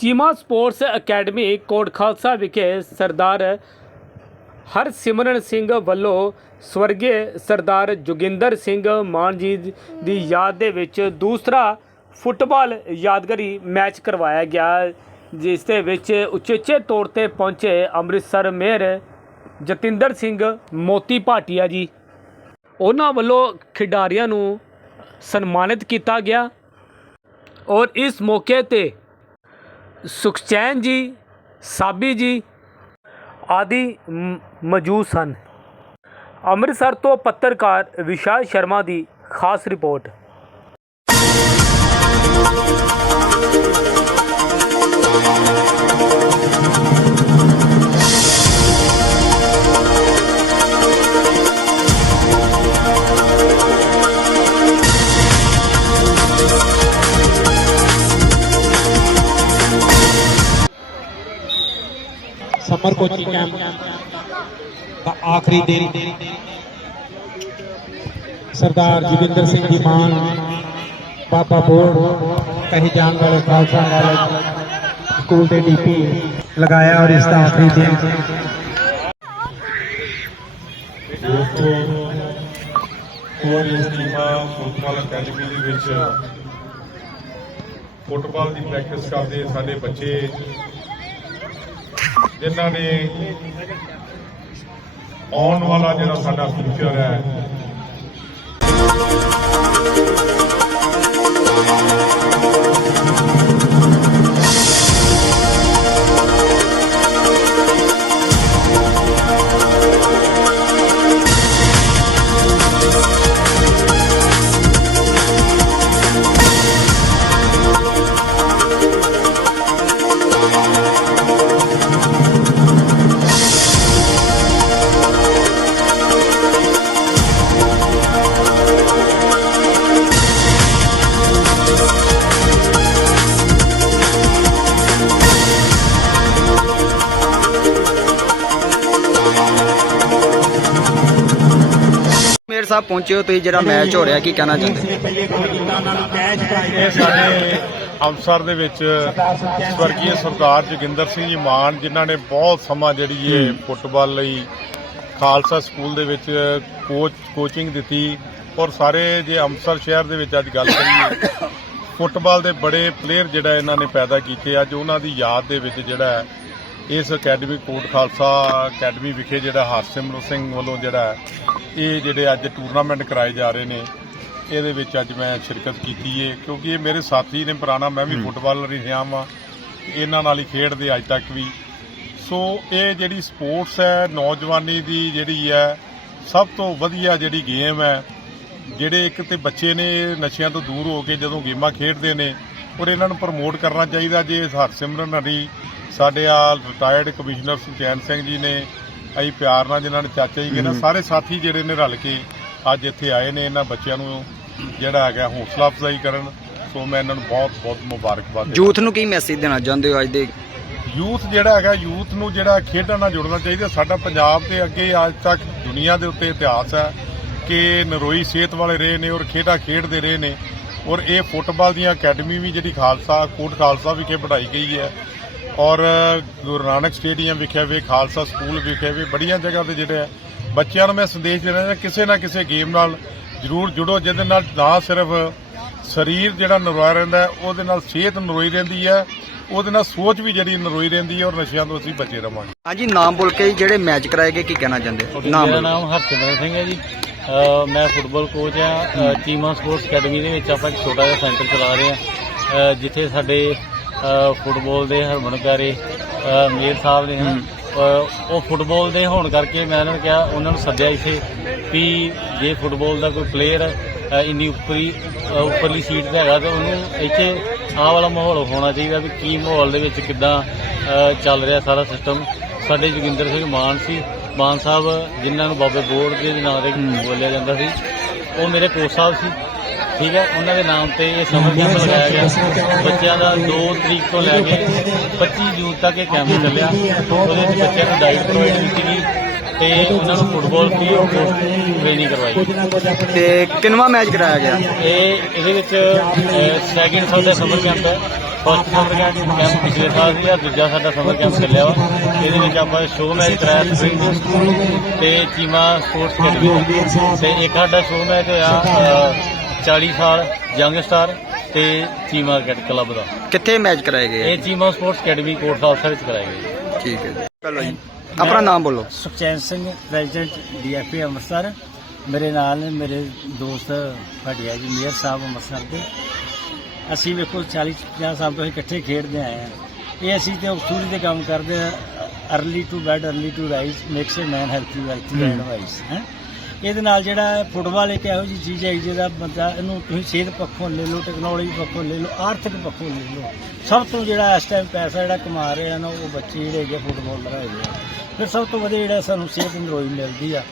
Cheema sports academy Kot Khalsa ਵਿਖੇ ਸਰਦਾਰ ਹਰਸਿਮਰਨ ਸਿੰਘ ਵੱਲੋਂ ਸਵਰਗੀ ਸਰਦਾਰ ਜੋਗਿੰਦਰ ਸਿੰਘ ਮਾਨ ਜੀ ਦੀ ਯਾਦ ਦੇ ਵਿੱਚ ਦੂਸਰਾ ਫੁੱਟਬਾਲ ਯਾਦਗਾਰੀ ਮੈਚ ਕਰਵਾਇਆ ਗਿਆ। ਜਿਸ ਦੇ ਵਿੱਚ ਉਚੇਚੇ ਤੌਰ ਤੇ ਪਹੁੰਚੇ ਅੰਮ੍ਰਿਤਸਰ ਮੇਅਰ ਜਤਿੰਦਰ ਸਿੰਘ ਮੋਤੀ ਭਾਟੀਆ ਜੀ। ਉਹਨਾਂ ਵੱਲੋਂ ਖਿਡਾਰੀਆਂ ਨੂੰ ਸਨਮਾਨਿਤ ਕੀਤਾ ਗਿਆ ਔਰ ਇਸ ਮੌਕੇ ਤੇ ਸੁਖਚੈਨ ਜੀ, ਸਾਬੀ ਜੀ ਆਦਿ ਮੌਜੂਦ ਸਨ। ਅੰਮ੍ਰਿਤਸਰ ਤੋਂ ਪੱਤਰਕਾਰ ਵਿਸ਼ਾਲ ਸ਼ਰਮਾ ਦੀ ਖਾਸ ਰਿਪੋਰਟ। ਸਮਰ ਕੋਚਿੰਗ ਕੈਂਪ ਦਾ ਆਖਰੀ ਦਿਨ ਸਰਦਾਰ ਜੋਗਿੰਦਰ ਸਿੰਘ ਜੀ ਮਾਨ ਬਾਬਾ ਬੋੜ ਕਹੀ ਜਾਣ ਵਾਲੇ ਖਾਲਸਾ ਕਾਲਜ ਸਕੂਲ ਦੇ ਡੀਪੀ ਲਗਾਇਆ ਔਰ ਇਸ ਦਾ ਆਖਰੀ ਦਿਨ। ਦੋਸਤੋ ਕੋਰ ਇਸਤੀਮਾ ਫੁੱਟਬਾਲ ਅਕੈਡਮੀ ਦੇ ਵਿੱਚ ਫੁੱਟਬਾਲ ਦੀ ਪ੍ਰੈਕਟਿਸ ਕਰਦੇ ਸਾਡੇ ਬੱਚੇ, ਜਿਨ੍ਹਾਂ ਨੇ ਆਉਣ ਵਾਲਾ ਜਿਹੜਾ ਸਾਡਾ ਫਿਊਚਰ ਹੈ। ਮੇਰ ਸਾਹਿਬ ਪਹੁੰਚੇ ਹੋ ਤੁਸੀਂ ਜਿਹੜਾ ਮੈਚ ਹੋ ਰਿਹਾ ਕੀ ਕਹਿਣਾ ਚਾਹੁੰਦੇ ਇਹ ਸਾਡੇ ਅੰਮ੍ਰਿਤਸਰ ਦੇ ਵਿੱਚ ਸਵਰਗੀ ਸਰਦਾਰ ਜੋਗਿੰਦਰ ਸਿੰਘ ਜੀ ਮਾਨ ਜਿਨ੍ਹਾਂ ਨੇ ਬਹੁਤ ਸਮਾਂ ਜਿਹੜੀ ਇਹ ਫੁੱਟਬਾਲ ਲਈ ਖਾਲਸਾ ਸਕੂਲ ਦੇ ਵਿੱਚ ਕੋਚ ਕੋਚਿੰਗ ਦਿੱਤੀ। ਔਰ ਸਾਰੇ ਜੇ ਅੰਮ੍ਰਿਤਸਰ ਸ਼ਹਿਰ ਦੇ ਵਿੱਚ ਅੱਜ ਗੱਲ ਕਰੀਏ ਫੁੱਟਬਾਲ ਦੇ ਬੜੇ ਪਲੇਅਰ ਜਿਹੜਾ ਇਹਨਾਂ ਨੇ ਪੈਦਾ ਕੀਤੇ। ਅੱਜ ਉਹਨਾਂ ਦੀ ਯਾਦ ਦੇ ਵਿੱਚ ਜਿਹੜਾ ਇਸ ਅਕੈਡਮੀ ਕੋਟ ਖਾਲਸਾ ਅਕੈਡਮੀ ਵਿਖੇ ਜਿਹੜਾ ਹਰਸਿਮਰਤ ਸਿੰਘ ਵੱਲੋਂ ਜਿਹੜਾ ਇਹ ਜਿਹੜੇ ਅੱਜ ਟੂਰਨਾਮੈਂਟ ਕਰਾਏ ਜਾ ਰਹੇ ਨੇ ਇਹਦੇ ਵਿੱਚ ਅੱਜ ਮੈਂ ਸ਼ਿਰਕਤ ਕੀਤੀ ਹੈ ਕਿਉਂਕਿ ਇਹ ਮੇਰੇ ਸਾਥੀ ਨੇ ਪੁਰਾਣਾ ਮੈਂ ਵੀ ਫੁੱਟਬਾਲਰ ਹੀ ਰਿਹਾ ਵਾਂ ਇਹਨਾਂ ਨਾਲ ਹੀ ਖੇਡਦੇ ਅੱਜ ਤੱਕ ਵੀ। ਸੋ ਇਹ ਜਿਹੜੀ ਸਪੋਰਟਸ ਹੈ ਨੌਜਵਾਨੀ ਦੀ ਜਿਹੜੀ ਹੈ ਸਭ ਤੋਂ ਵਧੀਆ ਜਿਹੜੀ ਗੇਮ ਹੈ ਜਿਹੜੇ ਇੱਕ ਤੇ ਬੱਚੇ ਨੇ ਨਸ਼ਿਆਂ ਤੋਂ ਦੂਰ ਹੋ ਕੇ ਜਦੋਂ ਗੇਮਾਂ ਖੇਡਦੇ ਨੇ ਔਰ ਇਹਨਾਂ ਨੂੰ ਪ੍ਰਮੋਟ ਕਰਨਾ ਚਾਹੀਦਾ ਜੇ। ਹਰਸਿਮਰਨ ਹਰੀ ਸਾਡੇ ਆ ਰਿਟਾਇਰਡ ਕਮਿਸ਼ਨਰ ਸੁਚੈਨ ਸਿੰਘ ਜੀ ਨੇ। ਅਸੀਂ ਪਿਆਰ ਨਾਲ ਜਿਨ੍ਹਾਂ ਨੇ ਚਾਚਾ ਜੀ ਕਹਿੰਦਾ ਸਾਰੇ ਸਾਥੀ ਜਿਹੜੇ ਨੇ ਰਲ ਕੇ ਅੱਜ ਇੱਥੇ ਆਏ ਨੇ ਇਹਨਾਂ ਬੱਚਿਆਂ ਨੂੰ ਜਿਹੜਾ ਹੈਗਾ ਹੌਸਲਾ ਅਫਜ਼ਾਈ ਕਰਨ। ਸੋ ਮੈਂ ਇਹਨਾਂ ਨੂੰ ਬਹੁਤ ਬਹੁਤ ਮੁਬਾਰਕਬਾਦ ਯੂਥ ਨੂੰ ਕੀ ਮੈਸੇਜ ਦੇਣਾ ਚਾਹੁੰਦੇ ਹੋ ਅੱਜ ਦੇ? ਯੂਥ ਜਿਹੜਾ ਹੈਗਾ ਯੂਥ ਨੂੰ ਜਿਹੜਾ ਖੇਡਾਂ ਨਾਲ ਜੁੜਨਾ ਚਾਹੀਦਾ। ਸਾਡਾ ਪੰਜਾਬ ਦੇ ਅੱਗੇ ਅੱਜ ਤੱਕ ਦੁਨੀਆ ਦੇ ਉੱਤੇ ਇਤਿਹਾਸ ਹੈ ਕਿ ਨਰੋਈ ਸਿਹਤ ਵਾਲੇ ਰਹੇ ਨੇ ਔਰ ਖੇਡਾਂ ਖੇਡਦੇ ਰਹੇ ਨੇ। ਔਰ ਇਹ ਫੁੱਟਬਾਲ ਦੀਆਂ ਅਕੈਡਮੀ ਵੀ ਜਿਹੜੀ ਖਾਲਸਾ ਕੋਟ ਖਾਲਸਾ ਵਿਖੇ ਬਣਾਈ ਗਈ ਹੈ। ਔਰ ਗੁਰੂ ਨਾਨਕ ਸਟੇਡੀਅਮ ਵਿਖੇ ਵੀ ਖਾਲਸਾ ਸਕੂਲ ਵਿਖੇ ਵੀ ਬੜੀਆਂ ਜਗ੍ਹਾ ਤੇ ਜਿਹੜੇ ਹੈ, ਬੱਚਿਆਂ ਨੂੰ ਮੈਂ ਸੰਦੇਸ਼ ਦੇਣਾ ਚਾਹੁੰਦਾ ਕਿਸੇ ਨਾ ਕਿਸੇ ਗੇਮ ਨਾਲ ਜ਼ਰੂਰ ਜੁੜੋ ਜਿਹਦੇ ਨਾਲ ਨਾ ਸਿਰਫ ਸਰੀਰ ਜਿਹੜਾ ਨਰੋਇਆ ਰਹਿੰਦਾ ਹੈ, ਉਹਦੇ ਨਾਲ ਸਿਹਤ ਨਰੋਈ ਰਹਿੰਦੀ ਹੈ ਉਹਦੇ ਨਾਲ ਸੋਚ ਵੀ ਜਿਹੜੀ ਨਰੋਈ ਰਹਿੰਦੀ ਹੈ ਔਰ ਨਸ਼ਿਆਂ ਤੋਂ ਅਸੀਂ ਬਚੇ ਰਵਾਂਗੇ ਹਾਂਜੀ ਨਾਮ ਬੋਲ ਕੇ ਜਿਹੜੇ ਮੈਚ ਕਰਾਏ ਗਏ ਕੀ ਕਹਿਣਾ ਚਾਹੁੰਦੇ ਨਾਮ ਮੇਰਾ। ਨਾਮ ਹਰਸਿਮਰਨ ਸਿੰਘ ਹੈ ਜੀ। ਮੈਂ ਫੁੱਟਬਾਲ ਕੋਚ ਆ ਅਹ ਚੀਮਾ ਸਪੋਰਟਸ ਅਕੈਡਮੀ ਦੇ ਵਿੱਚ ਆਪਾਂ ਇੱਕ ਛੋਟਾ ਜਿਹਾ ਸੈਂਟਰ ਚਲਾ ਰਹੇ ਆ ਜਿੱਥੇ ਸਾਡੇ, ਅਹ ਫੁੱਟਬਾਲ ਦੇ ਹਰਮਨ ਪਿਆਰੇ ਅਹ ਮੇਰ ਸਾਹਿਬ ਨੇ ਹਨ ਉਹ ਫੁੱਟਬਾਲ ਦੇ ਹੋਣ ਕਰਕੇ ਮੈਂ ਉਹਨਾਂ ਨੂੰ ਕਿਹਾ, ਉਹਨਾਂ ਨੂੰ ਸੱਦਿਆ ਇੱਥੇ ਵੀ ਜੇ ਫੁੱਟਬਾਲ ਦਾ ਕੋਈ ਪਲੇਅਰ ਇੰਨੀ ਉੱਪਰੀ ਉੱਪਰਲੀ ਸੀਟ ਤੇ ਹੈਗਾ ਤਾਂ ਉਹਨੂੰ ਇੱਥੇ ਆਹ ਵਾਲਾ ਮਾਹੌਲ ਹੋਣਾ ਚਾਹੀਦਾ ਵੀ ਕੀ ਮਾਹੌਲ ਦੇ ਵਿੱਚ ਕਿੱਦਾਂ ਚੱਲ ਰਿਹਾ ਸਾਰਾ ਸਿਸਟਮ ਸਾਡੇ ਜੋਗਿੰਦਰ ਸਿੰਘ ਮਾਨ ਸੀ ਮਾਨ ਸਾਹਿਬ ਜਿਨ੍ਹਾਂ ਨੂੰ ਬਾਬੇ ਬੋੜ ਦੇ ਨਾਂ ਤੇ ਬੋਲਿਆ ਜਾਂਦਾ ਸੀ ਉਹ ਮੇਰੇ ਕੋਚ ਸਾਹਿਬ ਸੀ ਠੀਕ ਹੈ? ਉਹਨਾਂ ਦੇ ਨਾਮ ਤੇ ਇਹ ਸਮਰ ਕੈਂਪ ਲਗਾਇਆ ਗਿਆ। ਬੱਚਿਆਂ ਦਾ 2 ਤਰੀਕ ਤੋਂ ਲੈ ਕੇ 25 ਜੂਨ ਤੱਕ ਇਹ ਕੈਂਪ ਚੱਲਿਆ। ਉਹਦੇ ਵਿੱਚ ਬੱਚਿਆਂ ਨੂੰ ਡਾਈਟ ਪ੍ਰੋਵਾਈਡ ਕੀਤੀ ਗਈ ਤੇ ਉਹਨਾਂ ਨੂੰ ਫੁੱਟਬਾਲ ਦੀ ਟ੍ਰੇਨਿੰਗ ਕਰਵਾਈ। ਤੇ ਕਿੰਨਵਾ ਮੈਚ ਕਰਾਇਆ ਗਿਆ? ਇਹ ਇਹਦੇ ਵਿੱਚ ਸੈਕਿੰਡ ਸਾਲ ਦਾ ਸਮਰ ਕੈਂਪ ਹੈ। ਫਸਟ ਸਮਰ ਕੈਂਪ ਪਿਛਲੇ ਸਾਲ ਸੀ ਆ ਦੂਜਾ ਸਾਡਾ ਸਮਰ ਕੈਂਪ ਚੱਲਿਆ ਵਾ। ਇਹਦੇ ਵਿੱਚ ਆਪਾਂ ਸ਼ੋਅ ਮੈਚ ਕਰਾਇਆ ਸਪ੍ਰਿੰਗ ਤੇ ਚੀਮਾ ਸਪੋਰਟਸ ਅਕੈਡਮੀ ਤੇ ਇੱਕ ਸਾਡਾ ਸ਼ੋਅ ਮੈਚ ਹੋਇਆ ਅ, 40 ਸਾਲ ਯੰਗ ਸਟਾਰ ਤੇ ਚੀਮਾ ਕ੍ਰਿਕਟ ਕਲੱਬ ਦਾ। ਕਿੱਥੇ ਮੈਚ ਕਰਾਏ ਗਏ ਇਹ ਚੀਮਾ ਸਪੋਰਟਸ ਅਕੈਡਮੀ ਕੋਟ ਖਾਲਸਾ ਵਿੱਚ ਕਰਾਇਆ ਗਿਆ ਠੀਕ ਹੈ ਜੀ। ਚਲੋ ਜੀ। ਆਪਣਾ ਨਾਮ ਬੋਲੋ। Sukhchain Singh president DFP Amritsar. ਮੇਰੇ ਨਾਲ ਮੇਰੇ ਦੋਸਤ ਭਟਿਆ ਜੀ ਮੇਅਰ ਸਾਹਿਬ ਅੰਮ੍ਰਿਤਸਰ ਦੇ। ਅਸੀਂ ਵੇਖੋ 40 50 ਸਾਲ ਤੋਂ ਅਸੀਂ ਇਕੱਠੇ ਖੇਡਦੇ ਆਏ ਆ ਇਹ ਅਸੀਂ ਤੇ ਉਸੂਲੀ ਦੇ ਕੰਮ ਕਰਦੇ ਆ early to bed early to rise makes a man healthy wealthy and wise ਹੈ। ਇਹਦੇ ਨਾਲ ਜਿਹੜਾ ਫੁੱਟਬਾਲ ਇੱਕ ਇਹੋ ਜਿਹੀ ਚੀਜ਼ ਹੈ ਜਿਹਦਾ ਬੰਦਾ ਇਹਨੂੰ ਤੁਸੀਂ ਸਿਹਤ ਪੱਖੋਂ ਲੈ ਲਓ ਟੈਕਨੋਲੋਜੀ ਪੱਖੋਂ ਲੈ ਲਓ ਆਰਥਿਕ ਪੱਖੋਂ ਲੈ ਲਓ। ਸਭ ਤੋਂ ਜਿਹੜਾ ਇਸ ਟਾਈਮ ਪੈਸਾ ਜਿਹੜਾ ਕਮਾ ਰਹੇ ਆ ਨਾ ਉਹ ਬੱਚੇ ਜਿਹੜੇ ਹੈਗੇ ਫੁੱਟਬਾਲਰ ਹੈਗੇ ਫਿਰ ਸਭ ਤੋਂ ਵਧੀਆ ਜਿਹੜਾ ਸਾਨੂੰ ਸਿਹਤ ਨਰੋਈ ਮਿਲਦੀ ਆ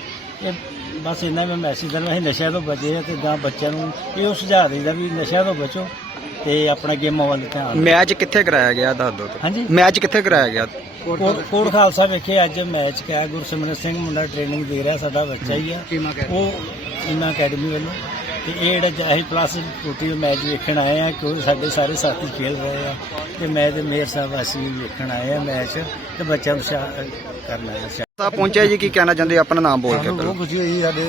ਇਹ ਬਸ ਇੰਨਾ ਮੈਂ ਮੈਸੇਜ ਦੇਣਾ ਅਸੀਂ ਨਸ਼ਿਆਂ ਤੋਂ ਬਚੇ ਆ ਤੇ ਗਾਂ ਬੱਚਿਆਂ ਨੂੰ ਇਹ ਸੁਝਾਅ ਦੇਈਦਾ ਵੀ ਨਸ਼ਿਆਂ ਤੋਂ ਬਚੋ ਤੇ ਆਪਣਾ ਗੇਮਾਂ ਵੱਲ ਧਿਆਨ। ਮੈਚ ਕਿੱਥੇ ਕਰਾਇਆ ਗਿਆ ਦੱਸ ਦਿਓ ਹਾਂਜੀ। ਮੈਚ ਕਿੱਥੇ ਕਰਾਇਆ ਗਿਆ? ਕੋਟ ਕੋਟ ਖਾਲਸਾ ਵਿਖੇ ਅੱਜ ਮੈਚ ਕਿਆ ਗੁਰਸਿਮਰਨ ਸਿੰਘ ਮੁੰਡਾ ਟ੍ਰੇਨਿੰਗ ਦੇ ਰਿਹਾ ਸਾਡਾ ਬੱਚਾ ਹੀ ਆ। ਉਹ ਚੀਮਾ ਅਕੈਡਮੀ ਵੱਲੋਂ। ਤੇ ਇਹ ਜਿਹੜਾ ਜਾਹੀ ਪਲੱਸ ਟੋਟੀ ਮੈਚ ਵੇਖਣ ਆਏ ਆ ਕਿਉਂਕਿ ਸਾਡੇ ਸਾਰੇ ਸਾਥੀ ਖੇਡ ਰਹੇ ਆ ਤੇ ਮੈਂ ਤੇ ਮੇਅਰ ਸਾਹਿਬ ਅਸੀਂ ਵੀ ਵੇਖਣ ਆਏ ਆ ਮੈਚ ਤੇ ਬੱਚਿਆਂ ਨੂੰ ਸ਼ਾ- ਕਰਨਾ ਹੈ ਸਾਹਿਬ ਪਹੁੰਚਿਆ ਜੀ ਕੀ ਕਹਿਣਾ ਚਾਹੁੰਦੇ? ਆਪਣਾ ਨਾਮ ਬੋਲ ਕੇ ਸਾਨੂੰ ਬਹੁਤ ਖੁਸ਼ੀ ਹੋਈ ਸਾਡੇ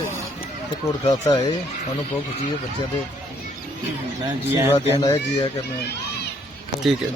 ਤੇ ਕੋਟ ਖਾਲਸਾ ਹੈ। ਸਾਨੂੰ ਬਹੁਤ ਖੁਸ਼ੀ ਹੈ ਬੱਚਿਆਂ ਦੇ ਮੈਂ ਜੀ ਸੇਵਾ ਆਇਆਂ ਦੇਣ ਆਏ ਜੀ ਆ ਕਰਨੇ ਠੀਕ ਹੈ।